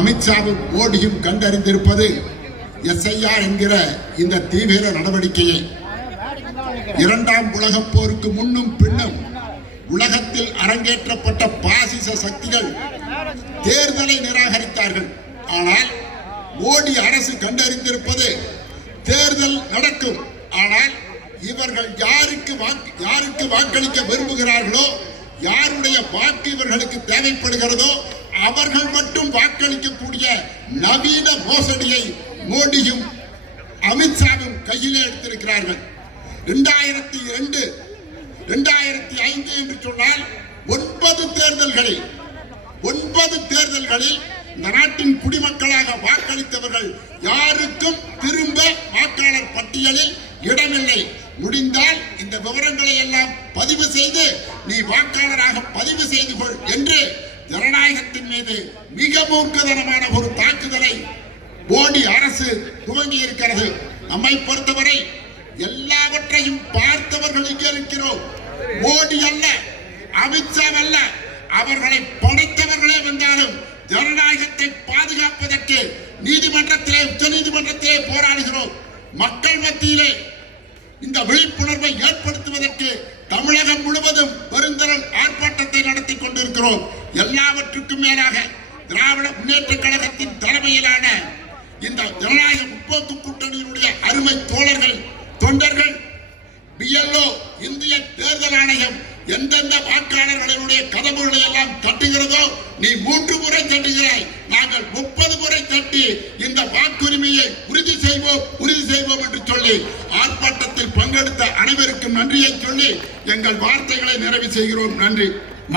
அமித்ஷாவும் மோடியும் கண்டறிந்திருப்பது எஸ்ஐஆர் என்கிற இந்த தீவிர நடவடிக்கையை. இரண்டாம் உலக போருக்கு முன்னும் பின்னும் உலகத்தில் அரங்கேற்றப்பட்ட பாசிச சக்திகள் தேர்தலை நிராகரித்தார்கள். ஆனால் மோடி அரசு கண்டறிந்திருப்பது தேர்தல் நடக்கும். ஆனால் இவர்கள் யாருக்கு யாருக்கு வாக்களிக்க விரும்புகிறார்களோ யாருடைய வாக்கு இவர்களுக்கு தேவைப்படுகிறதோ அவர்கள் மட்டும் வாக்களிக்கக்கூடிய நவீன மோசடியை மோடியும் அமித்ஷாவும் கையிலே எடுத்திருக்கிறார்கள். இரண்டாயிரத்தி இரண்டு இரண்டாயிரத்தி ஐந்து என்று சொன்னால் ஒன்பது தேர்தல்களில் ஒன்பது தேர்தல்களில் இந்த நாட்டின் குடிமக்களாக வாக்களித்தவர்கள் யாருக்கும் திரும்ப வாக்காளர் பட்டியலில் இடமில்லை. முடிந்தால் இந்த விவரங்களை எல்லாம் பதிவு செய்து நீ வாக்காளராக பதிவு செய்து கொள் என்று ஜனநாயகத்தின் மீது மிக மூர்க்கதனமான ஒரு தாக்குதலை மோடி அரசு துவங்கி இருக்கிறது நம்மை பொறுத்தவரை எல்லாவற்றையும் பார்த்தவர்கள் இங்கே இருக்கிறோம். மோடி அல்ல அமித்ஷா அல்ல அவர்களை படைத்தவர்களே வந்தாலும் ஜனநாயகத்தை பாதுகாப்பதற்கு நீதிமன்றத்திலே உச்ச நீதிமன்றத்திலே போராடுகிறோம். மக்கள் மத்தியிலே இந்த விழிப்புணர்வை ஏற்படுத்துவதற்கு தமிழகம் முழுவதும் பெருந்திரள் ஆர்ப்பாட்டத்தை நடத்தி கொண்டிருக்கிறோம். எல்லாவற்றுக்கும் மேலாக திராவிட முன்னேற்ற கழகத்தின் தலைமையிலான இந்த ஜனநாயக முற்போக்கு கூட்டணியினுடைய அருமை தோழர்கள் தொண்டர்கள் பிஎல்ஓ இந்திய தேர்தல் ஆணையம் எந்தெந்த வாக்காளர்களுடைய கதவுகளை எல்லாம் தட்டுகிறதோ நீ மூன்று முறை தட்டுகிறாய். நாங்கள் முப்பது முறை தட்டி இந்த வாக்குரிமையை உறுதி செய்வோம் உறுதி செய்வோம் என்று சொல்லி ஆர்ப்பாட்டத்தில் பங்கெடுத்த அனைவருக்கும் நன்றியை சொல்லி எங்கள் வார்த்தைகளை நிறைவு செய்கிறோம். நன்றி.